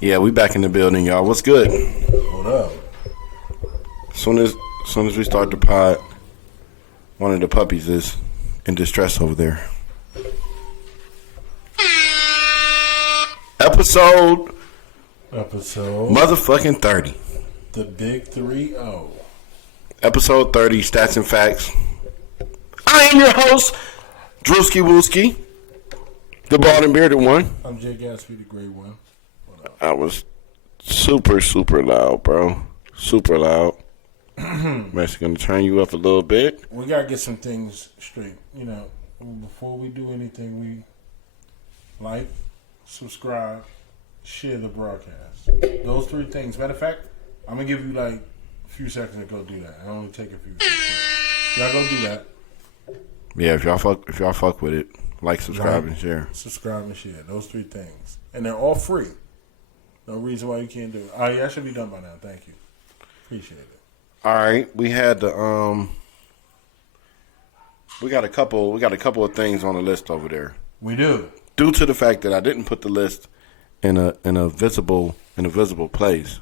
Yeah, we back in the building, y'all. What's good? What up? Soon as we start the pod, one of the puppies is in distress over there. Episode motherfucking 30. The big 3-0. Episode 30, Statz and Factz. I am your host, Drewski Wooski, the bald and bearded one. I'm Jay Gatsby, the gray one. What up? I was super loud, bro. Super loud. I'm actually going to turn you up a little bit. We got to get some things straight. You know, before we do anything, we like, subscribe, share the broadcast. Those three things. Matter of fact, I'm going to give you like a few seconds to go do that. I only take a few seconds. Y'all go do that. Yeah, if y'all fuck with it, like, subscribe, and share. Subscribe and share. Those three things. And they're all free. No reason why you can't do it. Oh, yeah, I should be done by now. Thank you. Appreciate it. All right, we had the we got a couple of things on the list over there. We do. Due to the fact that I didn't put the list in a visible place.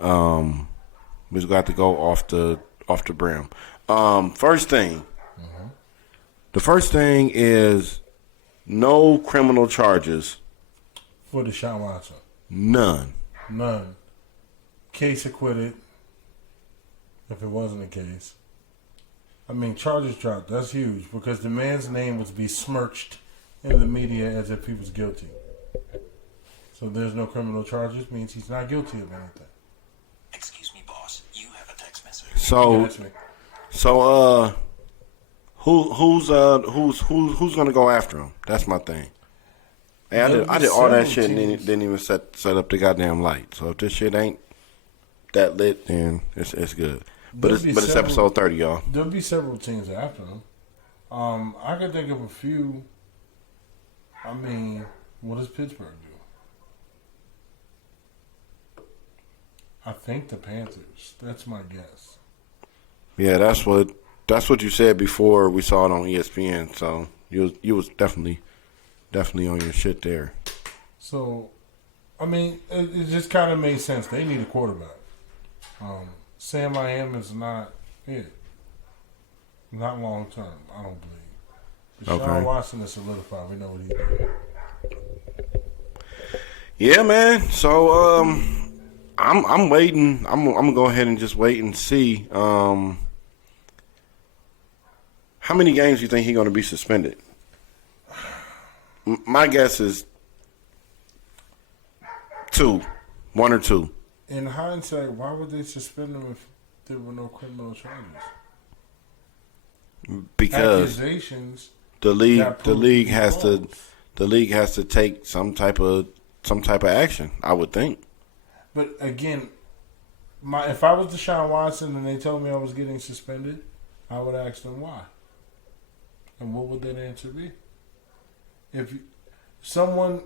Mm-hmm. We just got to go off the brim. First thing. Mm-hmm. The first thing is no criminal charges For Deshaun Watson. None. Case acquitted. If it wasn't the case. I mean, charges dropped. That's huge because the man's name was besmirched in the media as if he was guilty. So there's no criminal charges means he's not guilty of anything. Excuse me, boss. You have a text message. Who's gonna go after him? That's my thing. Hey, I did all that shit and didn't even set up the goddamn light. So if this shit ain't that lit, then it's good. But it's episode 30, y'all. There'll be several teams after him. I can think of a few. I mean, what does Pittsburgh do? I think the Panthers. That's my guess. Yeah, that's what you said before we saw it on ESPN. So you was definitely on your shit there. So, I mean, it just kind of made sense. They need a quarterback. Sam I am is not it. Not long term, I don't believe. Deshaun Watson is solidified. We know what he did. Yeah, man. So I'm waiting. I'm gonna go ahead and just wait and see. How many games do you think he's gonna be suspended? My guess is 1 or 2. In hindsight, why would they suspend him if there were no criminal charges? Because accusations the league has to take some type of action, I would think. But again, if I was Deshaun Watson and they told me I was getting suspended, I would ask them why. And what would that answer be? If someone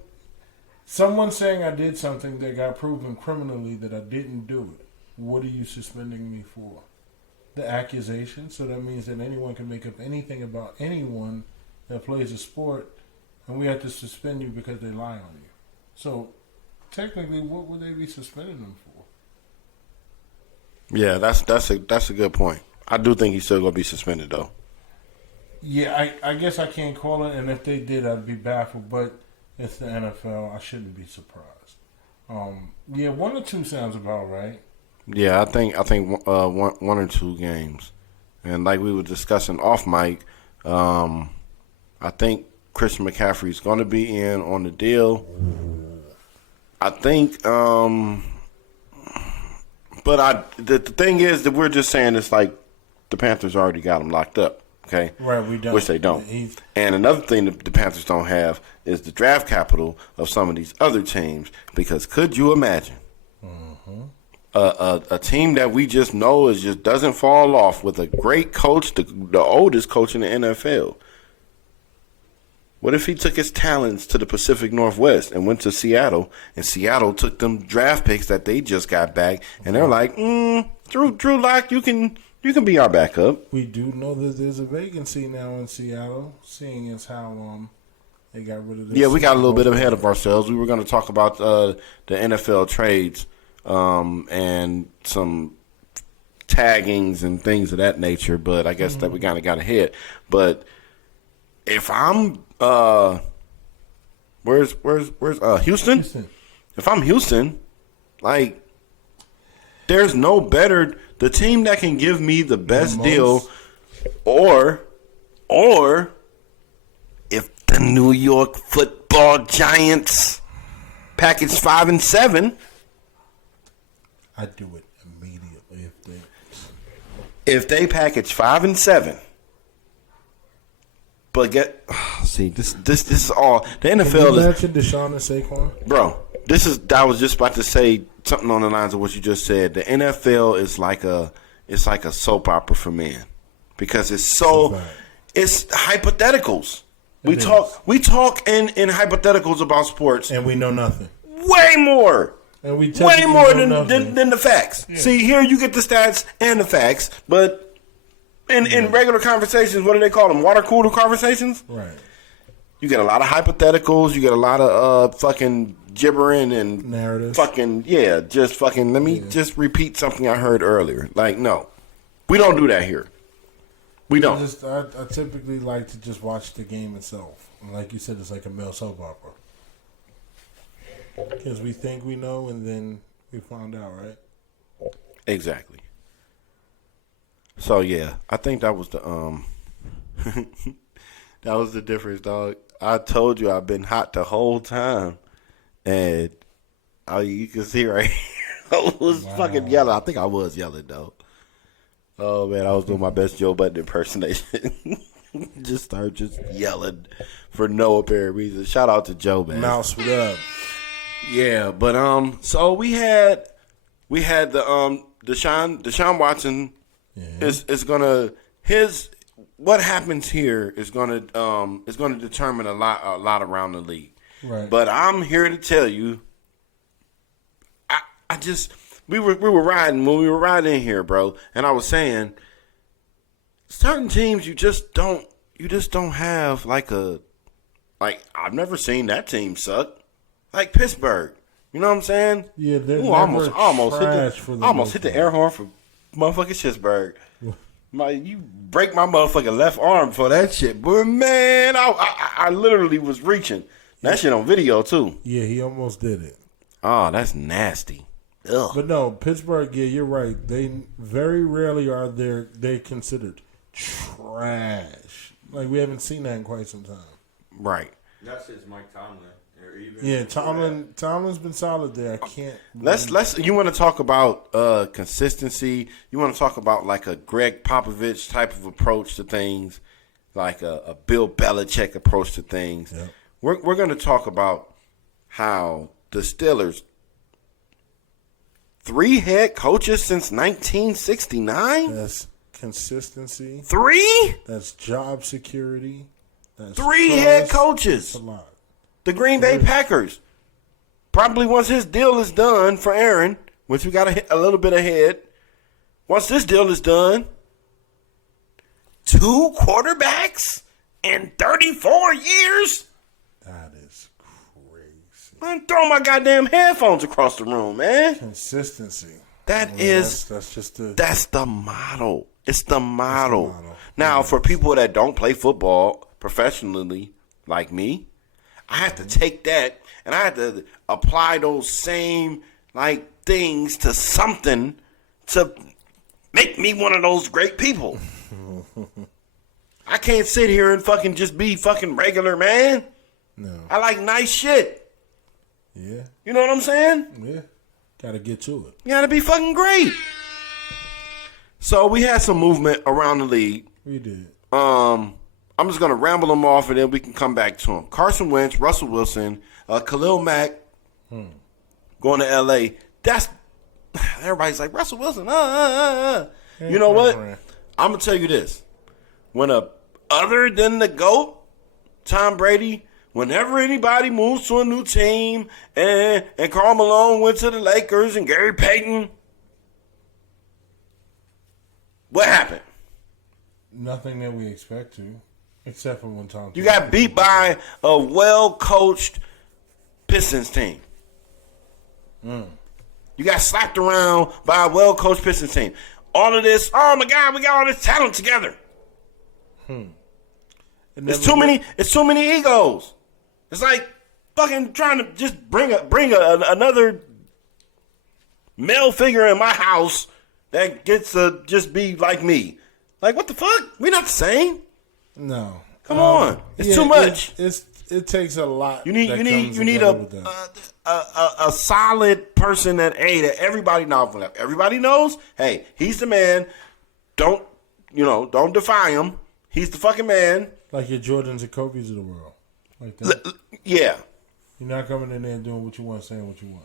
saying I did something that got proven criminally that I didn't do it, what are you suspending me for? The accusation? So that means that anyone can make up anything about anyone that plays a sport, and we have to suspend you because they lie on you. So technically, what would they be suspending them for? Yeah, that's a good point. I do think he's still gonna be suspended though. Yeah, I guess I can't call it, and if they did, I'd be baffled. But it's the NFL. I shouldn't be surprised. 1 or 2 sounds about right. Yeah, I think 1 or 2 games, and like we were discussing off mic, I think Christian McCaffrey's going to be in on the deal. I think, but the thing is that we're just saying it's like the Panthers already got him locked up. Okay, right? We don't, which they don't. And another thing that the Panthers don't have is the draft capital of some of these other teams. Because could you imagine a team that we just know just doesn't fall off with a great coach, the oldest coach in the NFL? What if he took his talents to the Pacific Northwest and went to Seattle, and Seattle took them draft picks that they just got back, and they're like, Drew Lock, you can be our backup. We do know that there's a vacancy now in Seattle, seeing as how They got rid of the Yeah, we got a little bit Super Bowl ahead of ourselves. We were going to talk about the NFL trades and some taggings and things of that nature, but I guess that we kind of got ahead. But if I'm where's Houston? Houston. If I'm Houston, like there's no better the team that can give me the best deal, or if the New York Football Giants package 5 and 7, I'd do it immediately if they package 5 and 7. But this is all the NFL Can you is. mention Deshaun and Saquon? Bro, I was just about to say something on the lines of what you just said. The NFL is like a soap opera for men because it's hypotheticals. We talk in hypotheticals about sports, and we know nothing. Way more. And we way more than the facts. Yeah. See, here you get the stats and the facts, but in regular conversations, what do they call them? Water cooler conversations? Right. You get a lot of hypotheticals. You get a lot of fucking gibbering and narratives. Let me just repeat something I heard earlier. Like, no, we don't do that here. We don't. I typically like to just watch the game itself. And like you said, it's like a male soap opera. Because we think we know, and then we found out, right? Exactly. So yeah, I think that was the that was the difference, dog. I told you I've been hot the whole time, and you can see right here, I was fucking yelling. I think I was yelling though. Oh man, I was doing my best Joe Budden impersonation. just yelling for no apparent reason. Shout out to Joe, man. Mouse, what up? Yeah, but so we had the Deshaun Watson is gonna what happens here is gonna determine a lot around the league. Right. But I'm here to tell you, we were riding when we were riding in here, bro, and I was saying certain teams you just don't have like I've never seen that team suck. Like Pittsburgh, you know what I'm saying? Yeah, they're almost hit the air horn for motherfucking Pittsburgh. You break my motherfucking left arm for that shit, but man, I literally was reaching that shit on video too. Yeah, he almost did it. Oh, that's nasty. Ugh. But no, Pittsburgh. Yeah, you're right. They very rarely are they considered trash. Like we haven't seen that in quite some time. Right. That's since Mike Tomlin. Yeah, Tomlin's been solid there. I can't. Let's. You want to talk about consistency? You want to talk about like a Greg Popovich type of approach to things, like a Bill Belichick approach to things. Yep. We're going to talk about how the Steelers, 3 head coaches since 1969. That's consistency. 3. That's job security. That's 3 head coaches. That's a lot. The Green Bay Packers. Probably once his deal is done for Aaron, which we got a little bit ahead. Once this deal is done, 2 quarterbacks in 34 years? That is crazy. I'm throwing my goddamn headphones across the room, man. Consistency. That's the model. It's the model. Now, for people that don't play football professionally like me, I have to take that and I have to apply those same things to something to make me one of those great people. I can't sit here and fucking just be fucking regular, man. No. I like nice shit. Yeah. You know what I'm saying? Yeah. Gotta get to it. You gotta be fucking great. So we had some movement around the league. We did. I'm just gonna ramble them off and then we can come back to them. Carson Wentz, Russell Wilson, Khalil Mack going to LA. That's everybody's like Russell Wilson. You know what? I'm gonna tell you this. Other than the GOAT, Tom Brady, whenever anybody moves to a new team and Karl Malone went to the Lakers and Gary Payton, what happened? Nothing that we expect to. Except for one time. You got beat by a well-coached Pistons team. You got slapped around by a well-coached Pistons team. All of this, oh my God, we got all this talent together. It's too many egos. It's like fucking trying to just bring another male figure in my house that gets to just be like me. Like, what the fuck? We're not the same. No. Come on. It's too much. It takes a lot. You need a solid person that everybody knows. Everybody knows. Hey, he's the man. Don't defy him. He's the fucking man. Like your Jordans and Kobe's of the world. Like that. Yeah. You're not coming in there and doing what you want, saying what you want.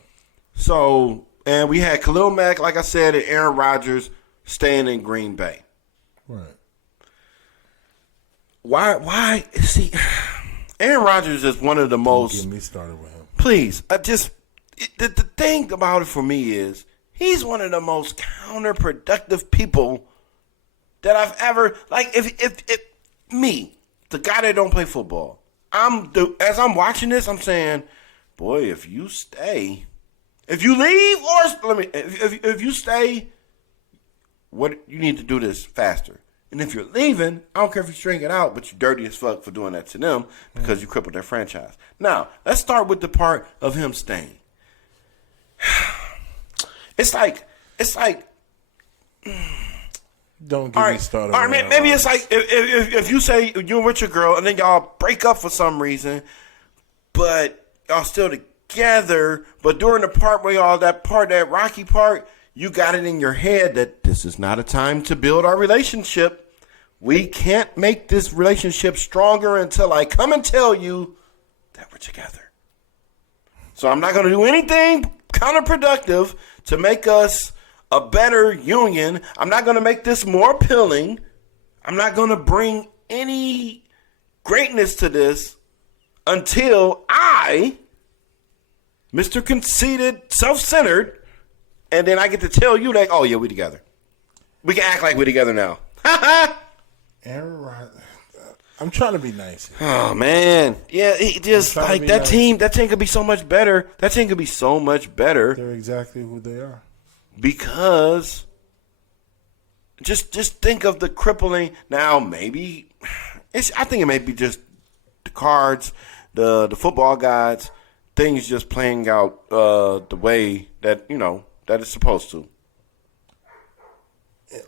So, and we had Khalil Mack, like I said, and Aaron Rodgers staying in Green Bay. Right. Why? See, Aaron Rodgers is one of the most. Don't get me started with him. Please, the thing about it for me is he's one of the most counterproductive people that I've ever like. If me, the guy that don't play football, as I'm watching this, I'm saying, boy, if you leave, or if you stay, what you need to do this faster. And if you're leaving, I don't care if you string it out, but you're dirty as fuck for doing that to them because you crippled their franchise. Now, let's start with the part of him staying. It's like. Don't get me started. All right, maybe it's like if you say you're with your girl and then y'all break up for some reason, but y'all still together. But during the part where that rocky part. You got it in your head that this is not a time to build our relationship. We can't make this relationship stronger until I come and tell you that we're together. So I'm not going to do anything counterproductive to make us a better union. I'm not going to make this more appealing. I'm not going to bring any greatness to this until I, Mr. Conceited, self-centered, and then I get to tell you that, oh, yeah, we together. We can act like we're together now. Aaron Rodgers. I'm trying to be nice. Oh, man. Yeah, it just like that nice. That team could be so much better. That team could be so much better. They're exactly who they are. Because just think of the crippling. Now, maybe I think it may be just the cards, the football gods, things just playing out the way that, that it's supposed to.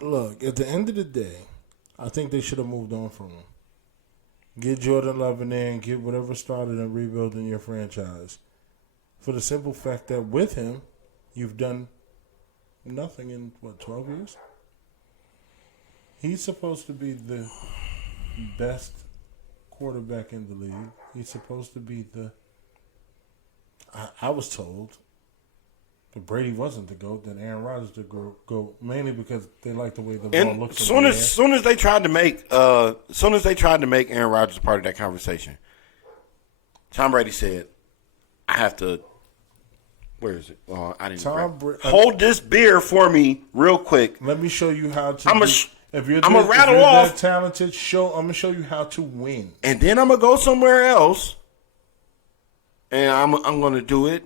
Look, at the end of the day, I think they should have moved on from him. Get Jordan Love in there and get whatever started in rebuilding your franchise. For the simple fact that with him, you've done nothing in, 12 years? He's supposed to be the best quarterback in the league. He's supposed to be I was told, but Brady wasn't the GOAT, then Aaron Rodgers the GOAT, mainly because they like the way the ball looks. Soon as they tried to make Aaron Rodgers a part of that conversation, Tom Brady said, "I have to." Where is it? I didn't. Hold this beer for me, real quick. Let me show you how to. If you're rattle off. That talented, I'm gonna show you how to win, and then I'm gonna go somewhere else, and I'm gonna do it,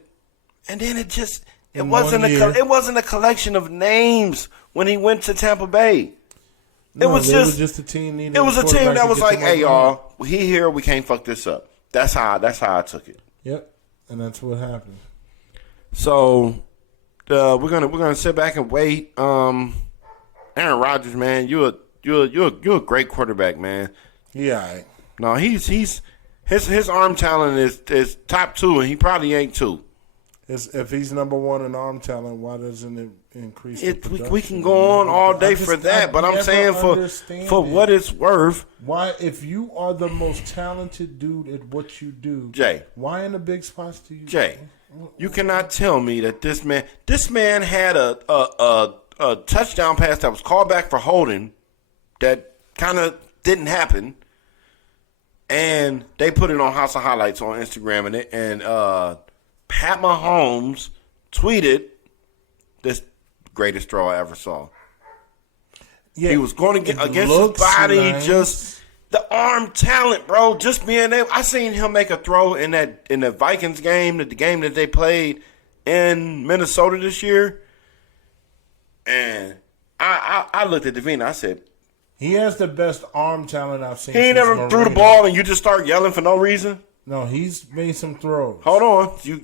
and then it wasn't a collection of names when he went to Tampa Bay. It was just a team. It was a team that was like, "Hey, y'all, he here. We can't fuck this up." That's how I took it. Yep, and that's what happened. So we're gonna sit back and wait. Aaron Rodgers, man, you're a great quarterback, man. Yeah. No, his arm talent is top 2, and he probably ain't 2. If he's number 1 in arm talent, why doesn't it increase? We can go on all day for that, but I'm saying for what it's worth. Why, if you are the most talented dude at what you do, Jay, why in the big spots do you? Jay, you cannot tell me that this man had a touchdown pass that was called back for holding that kind of didn't happen, and they put it on House of Highlights on Instagram, and Pat Mahomes tweeted this greatest throw I ever saw. Yeah, he was going to get against his body, nice. The arm talent, bro. Just being able. I seen him make a throw in the Vikings game, the game that they played in Minnesota this year, and I looked at Devine. I said, he has the best arm talent I've seen. he ain't never threw the ball, and you just start yelling for no reason. No, he's made some throws. Hold on, you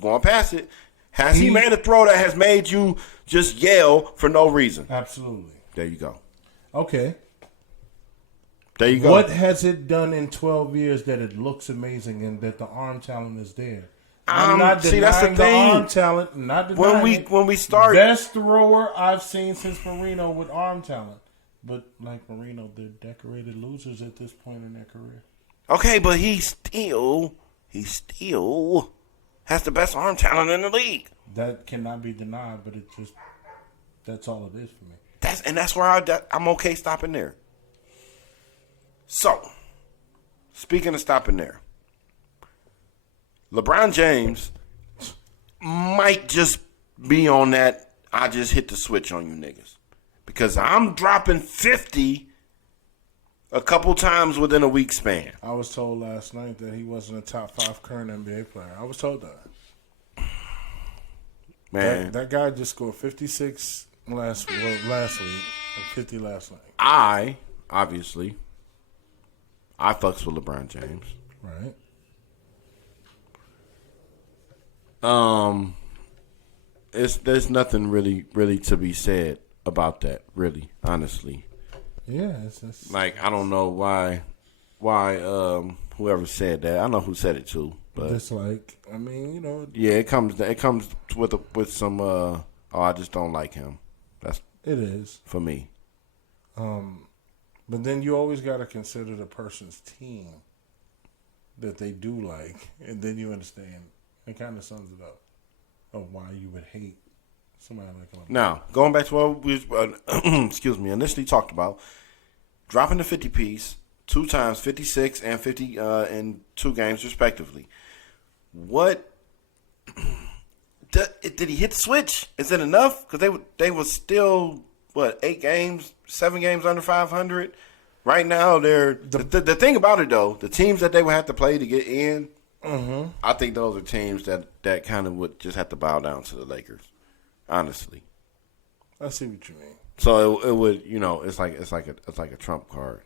going past it. Has he made a throw that has made you just yell for no reason? Absolutely. There you go. Okay. There you go. What has it done in 12 years that it looks amazing and that the arm talent is there? I'm not denying that's the thing. arm talent. Not denying When we start, best thrower I've seen since Marino with arm talent. But like Marino, they're decorated losers at this point in their career. okay, but he still has the best arm talent in the league. That cannot be denied, but that's all it is for me. That's where I'm okay stopping there. So, speaking of stopping there, LeBron James might just be on that. I just hit the switch on you niggas because I'm dropping 50 a couple times within a week span. I was told last night that he wasn't a top 5 current NBA player. I was told that. Man, That guy just scored 56 last week and 50 last night. I fucks with LeBron James. Right. There's nothing really to be said about that, really, honestly. Yeah, it's Like, I don't know why whoever said that. I know who said it too, but it's like, I mean, you know, yeah, it comes with some I just don't like him. That's it is. for me. But then you always got to consider the person's team that they do like, and then you understand. It kind of sums it up of why you would hate somebody like LeBron. Now, going back to what we initially talked about, dropping the 50 piece 2 times, 56 and 50 in 2 games respectively. What did he hit the switch? Is it enough? Because they were still 8 games, 7 games under 500. Right now, they're the thing about it though. The teams that they would have to play to get in, I think those are teams that kind of would just have to bow down to the Lakers. Honestly, I see what you mean. so it would, it's like a trump card.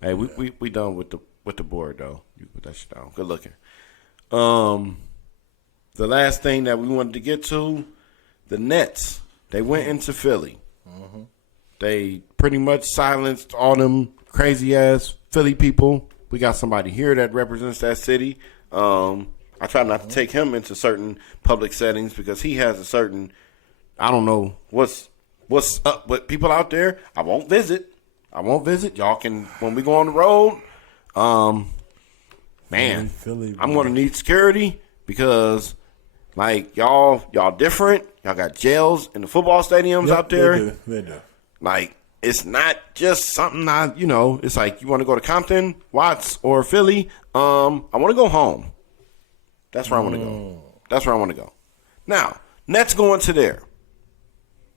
Hey, we done with the board though. You put that shit down. Good looking. The last thing that we wanted to get to, the Nets. They went into Philly. They pretty much silenced all them crazy ass Philly people. We got somebody here that represents that city. I try not to take him into certain public settings because he has a certain, I don't know what's up with people out there. I won't visit. Y'all can, when we go on the road, man, Philly, I'm going to need security because, like, y'all different. Y'all got jails in the football stadiums out there. They do. Like, it's not just something it's like you want to go to Compton, Watts, or Philly. I want to go home. That's where I want to go. Now, Nets going to there.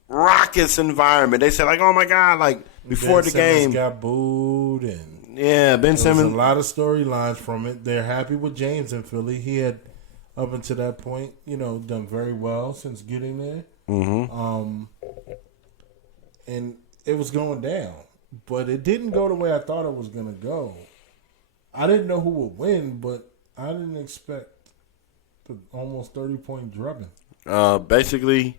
Raucous environment. They said, like, oh my God, like, before the game. Got booed and Ben Simmons. a lot of storylines from it. They're happy with James in Philly. He had, up until that point, done very well since getting there. And it was going down. But it didn't go the way I thought it was going to go. I didn't know who would win, but I didn't expect the almost 30-point drubbing. Basically,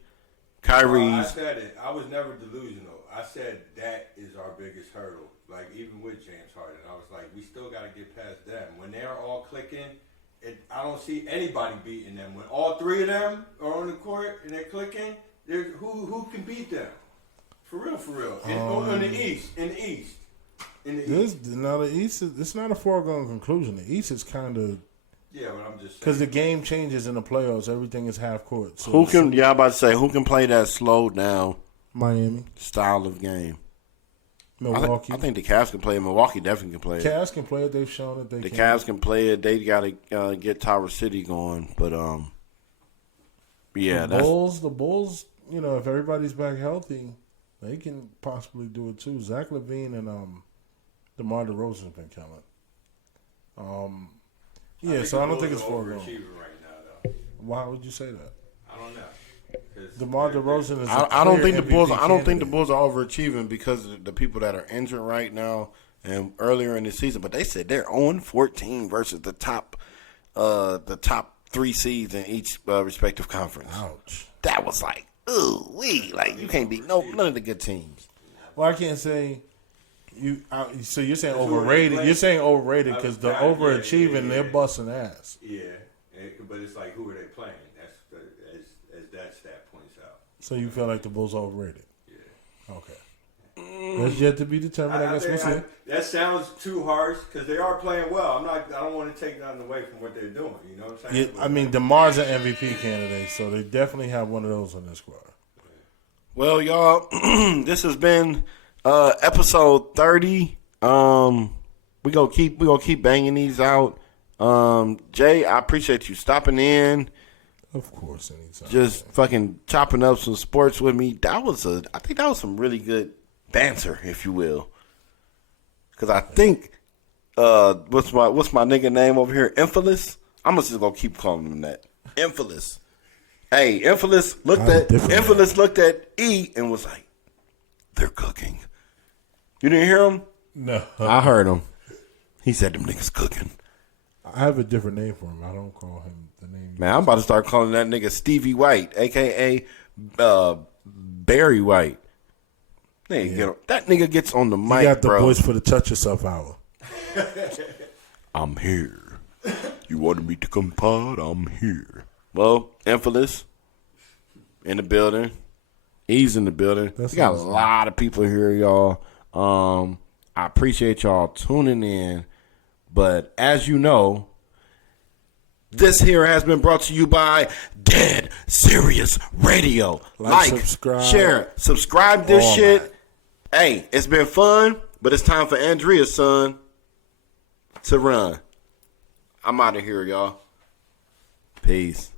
Kyrie's. I said it. I was never delusional. I said that is our biggest hurdle. Like, even with James Harden, I was like, we still got to get past them. When they're all clicking, I don't see anybody beating them. When all 3 of them are on the court and they're clicking, who can beat them? For real. In the East. The East, it's not a foregone conclusion. The East is kind of... Yeah, but I'm just saying. Because the game changes in the playoffs. Everything is half court. So Who can play that slow down Miami. style of game? Milwaukee. I think the Cavs can play it. Milwaukee definitely can play it. Cavs can play it. They've shown that they The can. Cavs can play it. They got to get Tower City going. But, yeah. The Bulls, if everybody's back healthy, they can possibly do it too. Zach LaVine and DeMar DeRozan's been killing. Yeah, think so I the don't think Bulls it's are foregone. overachieving right now, though. Why would you say that? I don't know. 'Cause DeMar DeRozan is. I don't think the Bulls. MVP I don't think the candidate. Bulls are overachieving because of the people that are injured right now and earlier in the season. But they said they're 0-14 versus the top 3 seeds in each respective conference. Ouch. That was like, ooh, like you can't beat none of the good teams. Well, I can't say you. So you're saying That's who overrated? they You're saying overrated because the Yeah, overachieving, yeah. they're busting ass. Yeah, but it's like, who are they playing? As that stat points out. So you feel like the Bulls are overrated? Yeah. Okay. That's yet to be determined. I guess we'll see. That sounds too harsh because they are playing well. I don't want to take nothing away from what they're doing. You know what I'm Yeah, saying? I mean, DeMar's an MVP candidate, so they definitely have one of those on their squad. Well, y'all, this has been episode 30. We gonna keep banging these out. Jay, I appreciate you stopping in. Of course, anytime. Just fucking chopping up some sports with me. I think that was some really good banter, if you will. Because I think, what's my nigga name over here? Infamous? I'm just gonna keep calling him that. Infamous. Hey, Infamous looked at E and was like, "They're cooking." You didn't hear him? No. I heard him. He said them niggas cooking. I have a different name for him. I don't call him the name. Man, I'm about to start calling that nigga Stevie White, a.k.a. Barry White. That nigga gets on the mic, You got the bro. voice for the touch yourself hour. I'm here. You wanted me to come pod? I'm here. Well, Infamous in the building. He's in the building. That's We got a awesome. lot of people here, y'all. I appreciate y'all tuning in. But as you know, this here has been brought to you by Dead Serious Radio. Like, subscribe. share, subscribe this All shit. that. Hey, it's been fun, but it's time for Andrea's son to run. I'm out of here, y'all. Peace.